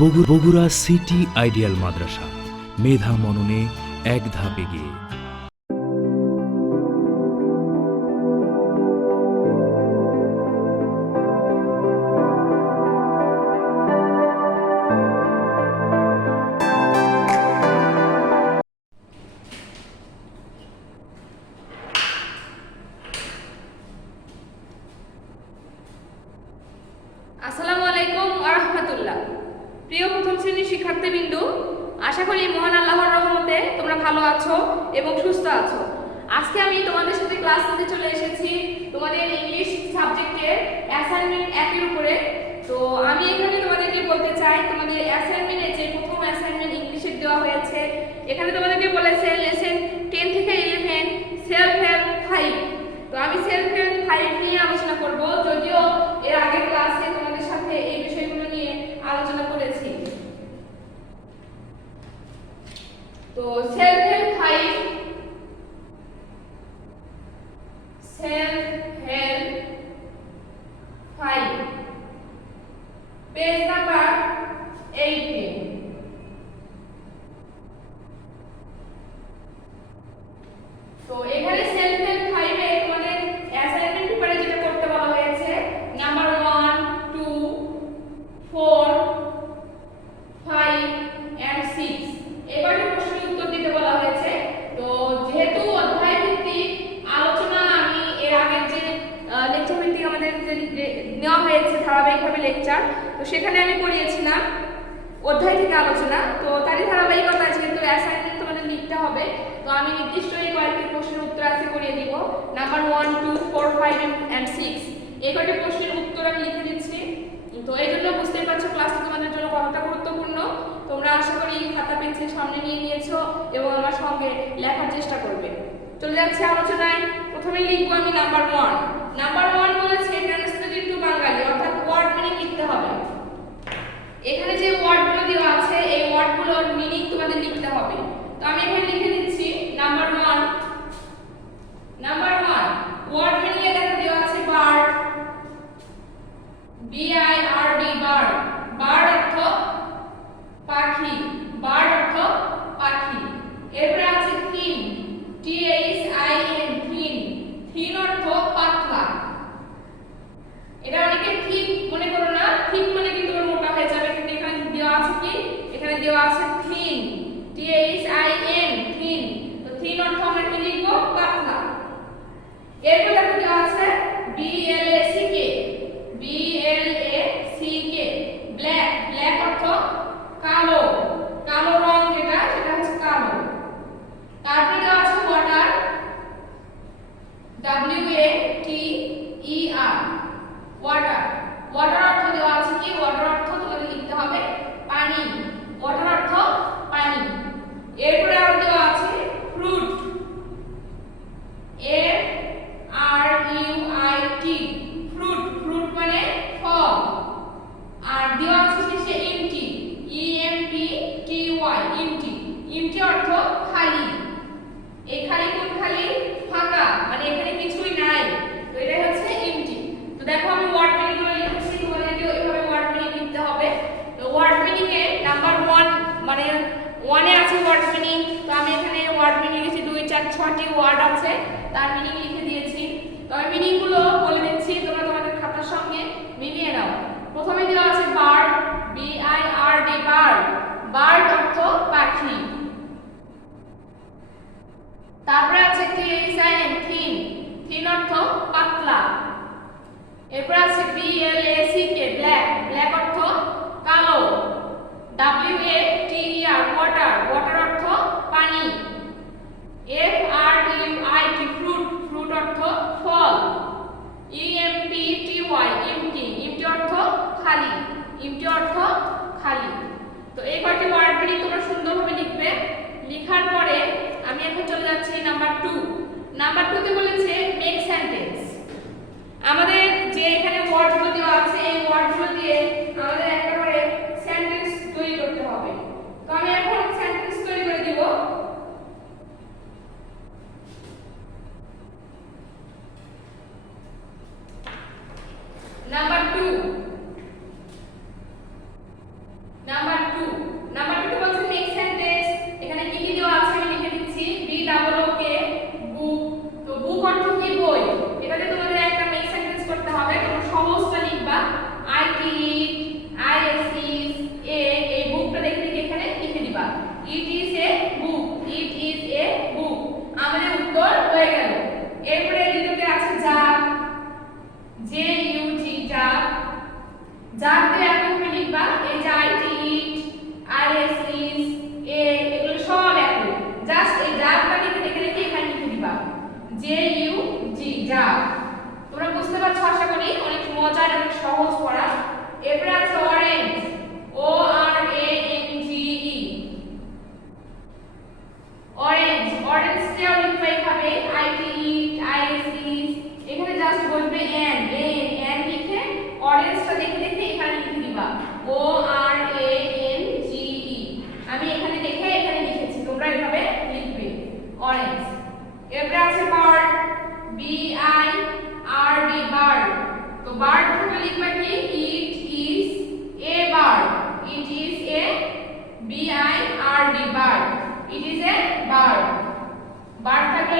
Bogura city ideal মাদ্রাসা, মেধা মননে এক ধাপ এগিয়ে। আসসালামু আলাইকুম ওয়া রাহমাতুল্লাহ। প্রিয় প্রথম শ্রেণীর শিক্ষার্থীবৃন্দ, আশা করি মহান আল্লাহর রহমতে তোমরা ভালো আছো এবং সুস্থ আছো। আজকে আমি তোমাদের সাথে ক্লাস নিতে চলে এসেছি তোমাদের ইংলিশ সাবজেক্টের অ্যাসাইনমেন্ট 1 এর উপরে। তো আমি এখানে তোমাদেরকে বলতে চাই, তোমাদের অ্যাসাইনমেন্টে যে প্রথম অ্যাসাইনমেন্ট ইংলিশে দেওয়া হয়েছে, এখানে তোমাদেরকে বলেছে লেসন 10 থেকে 11 সেলফ হেল্প 5। তো আমি সেলফ হেল্প 5 নিয়ে আলোচনা করব, যদিও এর আগের ক্লাসে তোমাদের সাথে এই বিষয়গুলো নিয়ে আলোচনা করেছি। তো self help 5, self help 5, page number 18। তো এখানে সেলফ হেল্প 5 এ তোমাদের অ্যাসাইনমেন্ট পেপারে যেটা করতে বলা হয়েছে, নাম্বার 1, 2, 4, 5 এন্ড 6 এবারে প্রশ্নের উত্তর দিতে বলা হয়েছে। তো যেহেতু অধ্যায় ভিত্তিক আলোচনা আমি এর আগের যে লেকচার ভিত্তিক আমাদের যে নেওয়া হয়েছে ধারাবাহিকভাবে লেকচার, তো সেখানে আমি করিয়েছিলাম অধ্যায় থেকে আলোচনা। তো তারই ধারাবাহিকতা যেহেতু অ্যাসাইনমেন্ট তোমাদের লিখতে হবে, তো আমি নির্দিষ্ট এই কয়েকটি প্রশ্নের উত্তর আজকে করিয়ে দিব। নাম্বার 1, 2, 4, 5 এন্ড 6 এই কয়েকটি প্রশ্নের উত্তর আমি লিখে দিচ্ছি। তো এই জন্য বুঝতেই পারছো ক্লাসটা তোমাদের জন্য কতটা গুরুত্বপূর্ণ। তোমরা আশা করি খাতা পেন্সিল সামনে নিয়ে নিয়েছো এবং আমার সঙ্গে লেখার চেষ্টা করবে। চলে যাচ্ছে আলোচনায়। প্রথমে লিখবো আমি নাম্বার 1। নাম্বার 1 বলেছে ট্রান্সলেট ইনটু বাঙালি, অর্থাৎ ওয়ার্ড মিনিং লিখতে হবে। এখানে যে ওয়ার্ডগুলো দেওয়া আছে এই ওয়ার্ডগুলোর মিনিং তোমাদের লিখতে হবে। তো আমি এখানে লিখে দিচ্ছি নাম্বার 1। নাম্বার 1 ওয়ার্ড মিনিং এ দেখা দেওয়া আছে বার্ড, BIRD বার্ড। বার্ড অর্থ পাখি, বার্ড অর্থ পাখি। এরপরে আছে থিন, THIN থিন, থিন অর্থ পাতলা। এটা অনেকে ঠিক মনে করো না, ঠিক মানে কিন্তু মোটা হয়ে যাবে, কিন্তু এখানে দেওয়া আছে কি, এখানে দেওয়া আছে থিন, THIN থিন। তো থিন অর্থ আমরা কি লিখবো, পাতলা। এরপর দেখো দেওয়া আছে BLACK, BLACK ব্ল্যাক, ব্ল্যাক অর্থ কালো, কালো রং যেটা সেটা হচ্ছে কালো। তারপরে দেওয়া আছে ওয়াটার, WATER ওয়াটার। ওয়াটার অর্থ দেওয়া আছে কি, ওয়াটার অর্থ তোমাদের লিখতে হবে পানি, ওয়াটার অর্থ পানি। এরপরে আরো দেওয়া আছে ফ্রুট, FRUIT ফ্রুট, ফ্রুট মানে ফল। আর দেওয়া আছে শেষে এমটি, EMPTY এমটি, এমটি অর্থ খালি। এই খালি কোন খালি, ফাঁকা, মানে এখানে কিছুই নাই, তো এটাই হচ্ছে এমটি। তো দেখো আমি ওয়ার্ড মিনিং গুলো লিখেছি, তোমাদেরকেও এইভাবে ওয়ার্ড মিনিং লিখতে হবে। তো ওয়ার্ড মিনিং এ নাম্বার 1 মানে 1 এ আছে ওয়ার্ড মিনিং। তো আমি এখানে ওয়ার্ড মিনিং লিখেছি 2, 4, 6টি ওয়ার্ড আছে, তার মিনিং লিখে দিয়েছি। তো আমি মিনিং গুলো বলে দিচ্ছি, তোমরা তোমাদের খাতার সঙ্গে মিলিয়ে নাও। প্রথমে দেওয়া আছে বার্ড, BIRD বার্ড, বার্ড অর্থ পাখি। তারপরে আছে THIN থিন, থিন অর্থ পাতলা। এরপর আছে BLACK ব্ল্যাক, ব্ল্যাক অর্থ কালো। WATER ওয়াটার, ওয়াটার অর্থ পানি। FRUIT ফ্রুট, ফ্রুট অর্থ ফল। EMPTY এমটি, এমটি অর্থ খালি, এমটি অর্থ খালি। তো এই কয়টি ওয়ার্ড মিনিং তোমরা সুন্দরভাবে লিখবে। লেখার পরে আমি এখন চলে যাচ্ছি নাম্বার 2। নাম্বার 2 তে বলেছে মেক সেন্টেন্স। আমাদের যে এখানে ওয়ার্ডগুলো দেওয়া আছে এই ওয়ার্ডগুলো দিয়ে আমাদের একেবারে সেন্টেন্স তৈরি করতে হবে। তো আমি এখন সেন্টেন্স তৈরি করে দিব। নাম্বার 2, নাম্বার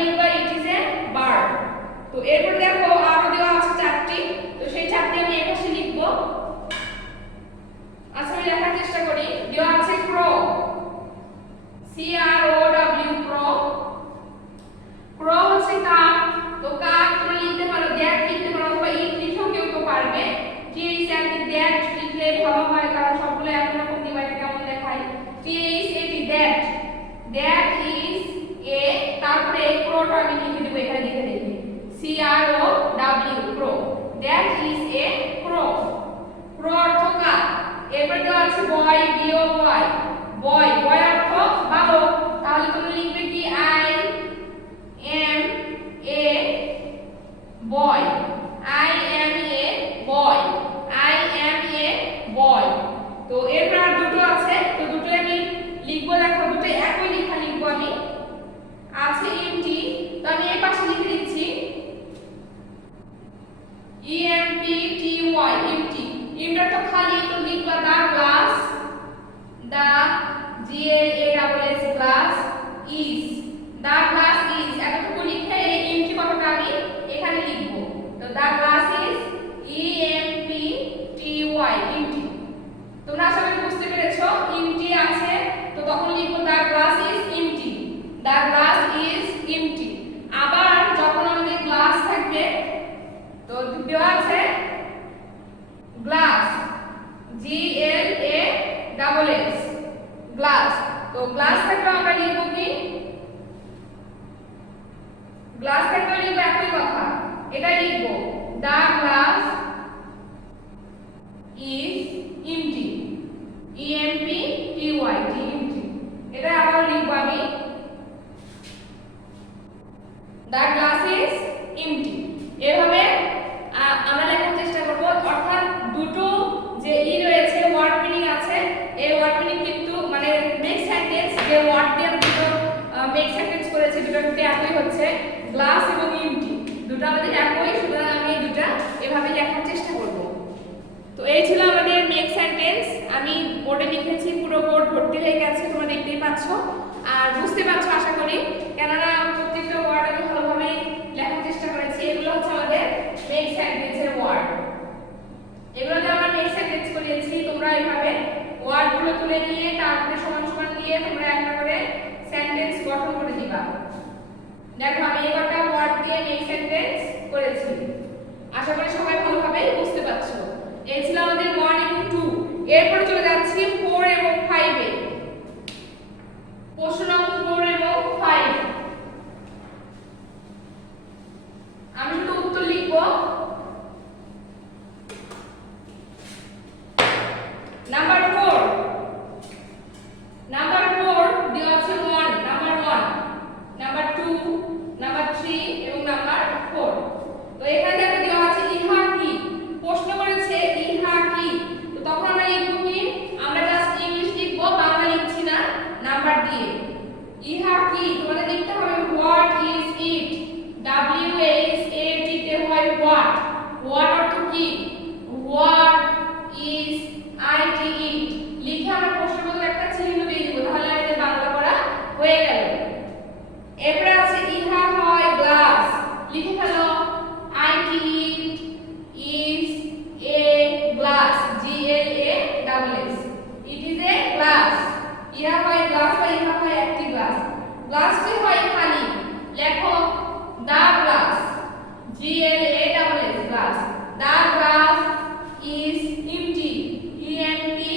লিখবা ইট ইজ এ বার্ড। তো এরপর দেখো আরো দেওয়া আছে চারটি, তো সেই চারটি আমি এই পাশে লিখব। আচ্ছা আমি লেখার চেষ্টা করি। দেওয়া আছে ক্রো, সি আর ও ডব্লিউ, ক্রো। ক্রো হচ্ছে কাক, তো কাক তোমরা লিখতে পারো, দ্যাট লিখতে পারো, অথবা ইট লিখেও কেউ কেউ পারবে। টিএইচ এন্ড দ্যাট লিখলে ভালো হয়, কারণ সবগুলো একই রকম দিবাইতে কেমন দেখায়। টিএইচ এটি দ্যাট, দ্যাট ইজ এ, তারপরে এই ক্রোটা আমি লিখে দেব এখানে, লিখে দেব C R O W, crow. That is a crow. Crow অর্থ কাক। এরপর দেওয়া আছে বয়, বি ও ওয়াই, বয়। বয় অর্থ বালক, তাহলে তুমি লিখবে কি I am a boy, I am a boy, I am a boy. তো এরপর আর দুটো আছে, তো দুটো আমি লিখবো। দেখো দুটো একই লেখা লিখবো আমি। আছে এমটি, তো আমি এই পাশে লিখে দিচ্ছি E M P T Y, empty. এমটা তো খালি, তো লিখবা the glass, the G L A double S, glass is, the glass is. এতটুকু লিখে এই এমটি কথাটা আমি এখানে লিখবো। তো the glass is E M P T Y, empty. তোমরা আশা করি বুঝতে পেরেছো। এমটি আছে, তো তখন লিখবো the glass is empty, the glass is empty. আবার যখন আমাদের গ্লাস থাকবে, তো দেওয়া আছে glass, G L A double S, glass. তো গ্লাস থাকলে আমরা লিখবো কি, গ্লাস থাকলে লিখবো একই কথা, এটাই লিখবো the glass is empty, E M P T Y, T empty. এটা আবার লিখবো আমি দা গ্লাস ইজ এমটি। এভাবে আমরা লেখার চেষ্টা করব। অর্থাৎ দুটো যে ই রয়েছে, ওয়ার্ড মিনিং আছে, এই ওয়ার্ড মিনিং কিন্তু মানে মেক সেন্টেন্স, যে ওয়ার্ড দিয়ে দুটো মেক সেন্টেন্স করেছে, দুটো কিন্তু একই হচ্ছে, গ্লাস এবং এমটি, দুটো আমাদের একই। সুতরাং আমি এই দুটো এভাবে লেখার চেষ্টা করব। তো এই ছিল আমাদের মেক সেন্টেন্স। আমি বোর্ডে লিখেছি, পুরো বোর্ড ভর্তি হয়ে গেছে, তোমরা দেখতেই পাচ্ছ আর বুঝতে পারছো আশা করি, কেননা প্রত্যেকটা ওয়ার্ড আমি ভালোভাবে লেখার চেষ্টা করেছি। এগুলো হচ্ছে আমাদের মেক সেন্টেন্সের ওয়ার্ড, এগুলোতে আমরা মেক সেন্টেন্স করিয়েছি। তোমরা এইভাবে ওয়ার্ডগুলো তুলে নিয়ে তারপরে সমান সমান দিয়ে তোমরা একটা করে সেন্টেন্স গঠন করে দিবা। দেখো আমি এবারটা ওয়ার্ড দিয়ে মেক সেন্টেন্স করেছি, আশা করি সবাই ভালোভাবে বুঝতে পারছো। এই ছিল আমাদের 1 এবং 2। এরপর চলে যাচ্ছি 4 এবং 5 এ। প্রশ্ন নম্বর 4 এবং 5, আমি শুধু উত্তর লিখব। নাম্বার 4, নাম্বার 4 দেওয়া আছে 1, নাম্বার 1, নাম্বার 2, নাম্বার 3 এবং নাম্বার 4। তো এখানে দেখো দেওয়া আছে ইহা কি, প্রশ্ন করেছে ইহা কি। তো তখন আমরা লিখব কি, আমরা জাস্ট ইংলিশ লিখব, বাংলা লিখছি না নাম্বার দিয়ে। ইহা কি তোমাদের লিখতে হবে what is it, W H A T তে হয় হোয়াট। হোয়াট অর্থ কি, what is I T it. লিখে আমরা প্রশ্নবোধক একটা চিহ্ন দিয়ে দিব, তাহলে আমাদের বাংলা করা হয়ে গেল। এরপর আছে ইহা হয় গ্লাস, লিখে ফেলো I T it is a glass, G L A double S, it is a glass. ইহা হয় গ্লাস বা ইহা হয় একটি গ্লাস। গ্লাসটি হয় খালি, লেখো the glass, G L A double S, glass. The glass is empty, E M P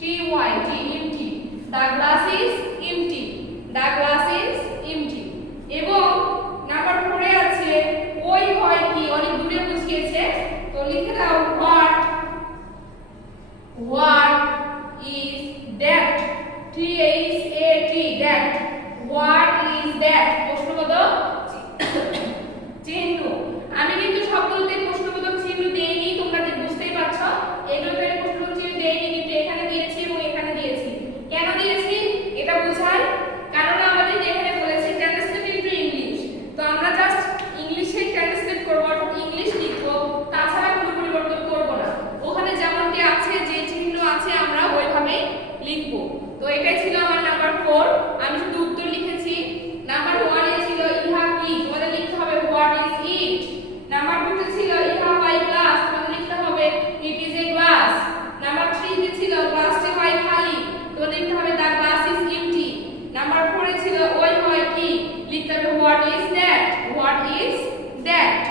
T Y, T empty. The glass is empty, the glass is empty. এবং নাম্বার 4 এ আছে ওই হয় কি, অনেক দূরে বুঝিয়েছে, তো লিখে দাও what, what is that, T H A T, that. What is that, প্রশ্নবোধক চিহ্ন। আমি কিন্তু সবগুলোতে প্রশ্নবোধক চিহ্ন দেইনি, তোমরা বুঝতেই পারছো। এগুলোতে আমি প্রশ্নবোধক চিহ্ন দেইনি, কিন্তু এখানে দিয়েছি এবং এখানে দিয়েছি। কেন দিয়েছি এটা বোঝায়, কারণ আমাদের এখানে বলেছে ট্রান্সলেট ইনটু ইংলিশ, তো আমরা জাস্ট ইংলিশে ট্রান্সলেট করব, ইংলিশ লিখব, তাছাড়া কোনো পরিবর্তন করব না। ওখানে যেমনটি আছে, যে চিহ্ন আছে আমরা ওইভাবেই লিখব। তো এটাই ছিল লিখতে হবে what is that, what is that.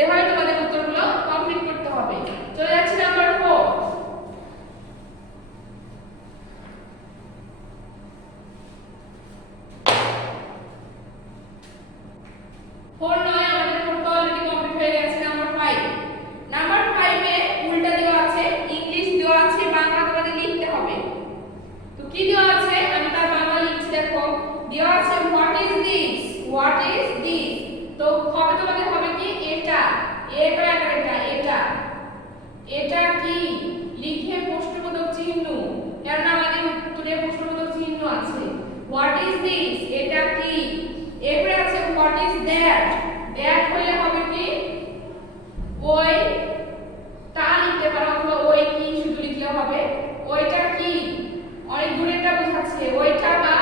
এভাবে তোমাদের উত্তরগুলো কমপ্লিট করতে হবে। চলে যাচ্ছি নাম্বার 4। ফোর নয় আমাদের পড়তে অলরেডি কমপ্লিট হয়ে গেছে। নাম্বার 5, নাম্বার 5 এ উল্টা দেওয়া আছে, ইংলিশ দেওয়া আছে, বাংলা তোমাদের লিখতে হবে। তো কি দেওয়া আছে আমি তার বাংলা লিখছি। দেখো দেওয়া আছে what is this, what is this. তো হবে তোমাদের হবে কি এটা, এটা এটা এটা এটা কি লিখে প্রশ্নবোধক চিহ্ন, কারণ আমাদের উত্তরে প্রশ্নবোধক চিহ্ন আছে। হোয়াট ইজ দিস এটা কি। এরপরে আছে হোয়াট ইজ দ্যাট, দ্যাট হলে হবে কি ওই তা লিখতে পারো অথবা ওই কি শুধু লিখলে হবে। ওইটা কি অনেক দূরেরটা বোঝাচ্ছে, ওইটা বা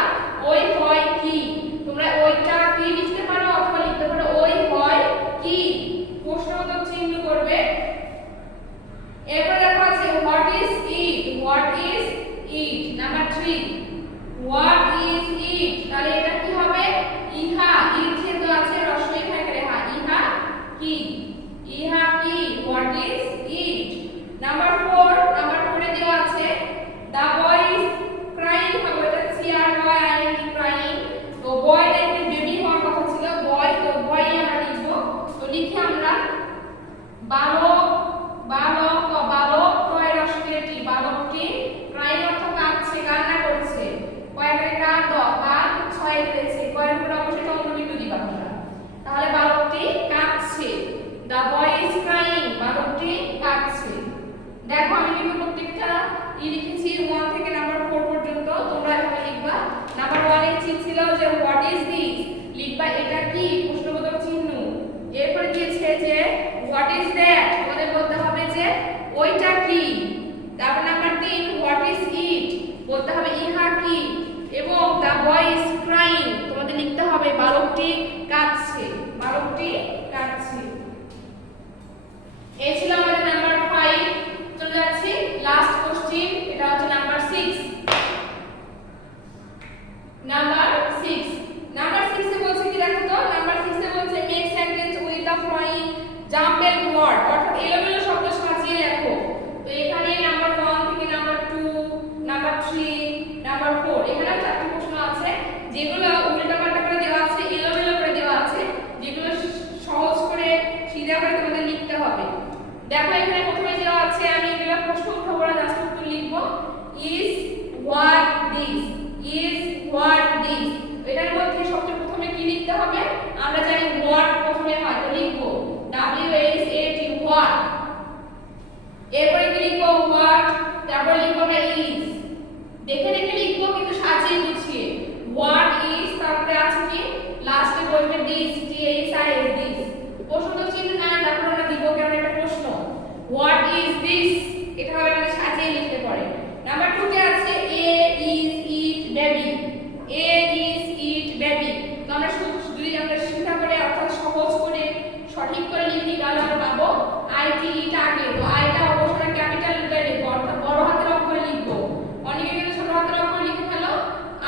ওই হয় কি। তোমরা ওইটা কি লিখতে পারো অথবা লিখতে পারো ওই হয় কি, প্রশ্নবোধক চিহ্ন করবে। এরপর দেখো আছে what is it, what is it. Number 3 what is ইট, তাহলে এটা কি হবে ইহা, ইট ছেদ আছে রস্বই থাকে রেহা, ইহা কি, ইহা কি what is it. Number 4, number 4 এ দেওয়া আছে দা বয় ইজ ক্রাইং, হবে এটা CR boy I N crying. তো বয় এখানে বেবি হওয়ার কথা ছিল বয়, তো বয় আমরা লিখব। তো লিখে আমরা বালক, বালক বালক কয় রস্বইটি, বালকটি ক্রাইং অর্থ কাঁদছে, কান্না করছে। কয়টারে কাঁদ কাঁদ ছয় পেয়েছে, কয়ের উপর অবশ্যই চন্দ্রবিন্দু দিবা তোমরা। তাহলে বালকটি কাঁদছে, দা বয় ইজ ক্রাইং, বালকটি কাঁদছে। দেখো আমি কিন্তু প্রত্যেকটা লিখেছি 1 থেকে নাম্বার 4 পর্যন্ত, তোমরা এভাবে লিখবা। নাম্বার 1 এ ছিল যে হোয়াট ইজ দিস, লিখবা এটা কি প্রশ্নবোধক চিহ্ন। এরপর দিয়েছে যে হোয়াট ইজ দ্যাট, তোমাদের বলতে হবে যে ওইটা কি। তারপর নাম্বার 3 হোয়াট ইজ ইট, বলতে হবে ইহা কি। এবং দা বয় ইজ ক্রাইং, তোমাদের লিখতে হবে বালকটি কাঁদছে, বালকটি কাঁদছে। এই ছিল আমাদের নাম্বার 5। চলে যাচ্ছি লাস্ট কোশ্চেন, এটা হচ্ছে নাম্বার 6। নাম্বার 6, নাম্বার 6 এ বলছে কি দেখো তো, নাম্বার 6 এ বলছে make sentence with the following jumbled word, অর্থাৎ এলোমেলো শব্দ সাজিয়ে লেখো। তো এখানে নাম্বার 1 থেকে নাম্বার 2, নাম্বার 3, নাম্বার 4 এখানে চারটি প্রশ্ন আছে, যেগুলো উল্টাপাল্টা করে দেওয়া আছে, এলোমেলো করে দেওয়া আছে, যেগুলো সহজ করে সিধা করে তোমাদের লিখতে হবে। দেখো এখানে প্রথমে দেওয়া আছে, আমি এগুলো প্রশ্ন উঠাবো না, জাস্ট উত্তর লিখব। Is what this, is what this. এটার মধ্যে সবচেয়ে প্রথমে কি লিখতে হবে, আমরা জানি হোয়াট প্রথমে হয়, তো লিখব W H A T what. এরপরে কি লিখব হোয়াট, তারপর লিখব আমরা ইজ। দেখে দেখে লিখব কিন্তু সাজিয়ে গুছিয়ে। হোয়াট ইজ, তারপরে আছে কি লাস্টে বলবে this, T H I S this. প্রশ্নবোধক চিহ্ন না তারপর আমরা দিব কারণ এটা প্রশ্ন। হোয়াট ইজ দিস, এটা হবে আমাদের সাজিয়ে লিখতে পারে। নাম্বার 2 তে আছে a is it baby, a is it baby. তো আমরা যদি আমরা সিধা করে অর্থাৎ সহজ করে সঠিক করে লিখি তাহলে আমরা পাবো আই টি ইট আগে। তো আইটা অবশ্যই ক্যাপিটাল লেটারে লিখব, অর্থাৎ বড় হাতের অক্ষরে লিখব। অনেকে কিন্তু ছোট হাতের অক্ষরে লিখে ফেলো,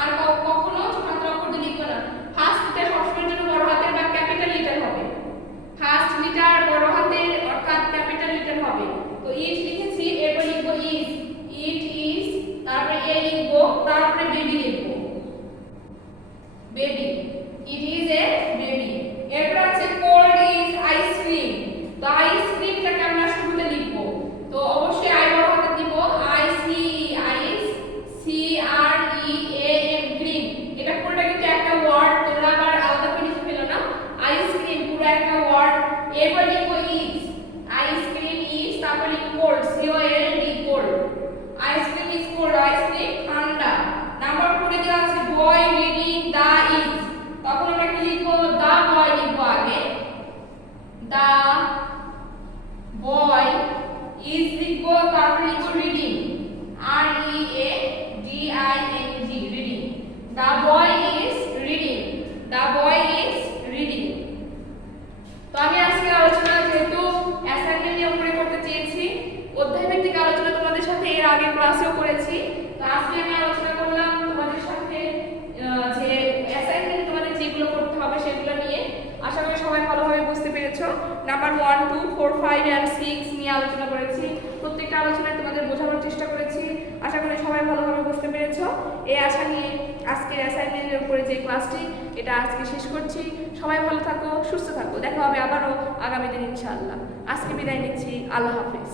আর কখনো ছোট হাতের অক্ষর দিয়ে লিখবে না। ফার্স্ট লেটার সবসময়ের জন্য বড় হাতের বা ক্যাপিটাল লেটার হবে। ফার্স্ট লেটার বড় হাতের অর্থাৎ ক্যাপিটাল লেটার হবে। তো ইট লিখেছি, এরপর লিখব ইজ, ইট ইজ, তারপরে এ লিখব, তারপরে বেবি লিখব, baby, it is A baby. এরপর আছে কোল্ড ইজ আইসক্রিম। তো আইসক্রিমটাকে আমরা শুরুতে লিখব, তো অবশ্যই আই বড় হাতে দিব, I C E, ice C R E A M cream. এটা পুরোটা কিন্তু একটা ওয়ার্ড, তোমরা আবার আলাদা করে লিখে ফেলো না। আইসক্রিম পুরো একটা ওয়ার্ড। এরপর লিখব ইজ, আইসক্রিম ইজ, তারপর লিখব cold, C O L D cold. Ice cream is cold, ice cream ঠান্ডা। নাম্বার 4 এ দেওয়া আছে বয় রিডিং দা ইজ। তখন আমরা কি লিখব, দা বয় লিখব আগে, দা বয় ইজ লিখব, তারপর লিখব reading, R E A D I N G, reading. The boy is reading, the boy is reading. তো আমি আজকে আলোচনা যেহেতু অ্যাসাইনমেন্ট নিয়ে উপরে করতে চেয়েছি, অধ্যায় ভিত্তিক আলোচনা তোমাদের সাথে এর আগে ক্লাসেও করেছি। তো আজকে আমি আলোচনা করলাম তোমাদের সাথে যে অ্যাসাইনমেন্ট তোমাদের যেগুলো করতে হবে 5 and 6 নিয়ে আলোচনা করেছি। প্রত্যেকটা আলোচনায় তোমাদের বোঝানোর চেষ্টা করেছি। আশা করি সবাই ভালোভাবে বুঝতে পেরেছো। এই আশা নিয়ে আজকের অ্যাসাইনমেন্টের উপরে যে ক্লাসটি এটা আজকে শেষ করছি। সবাই ভালো থাকো, সুস্থ থাকো। দেখা হবে আবারও আগামী দিন ইনশাআল্লাহ। আজকে বিদায় নিচ্ছি। আল্লাহ হাফেজ।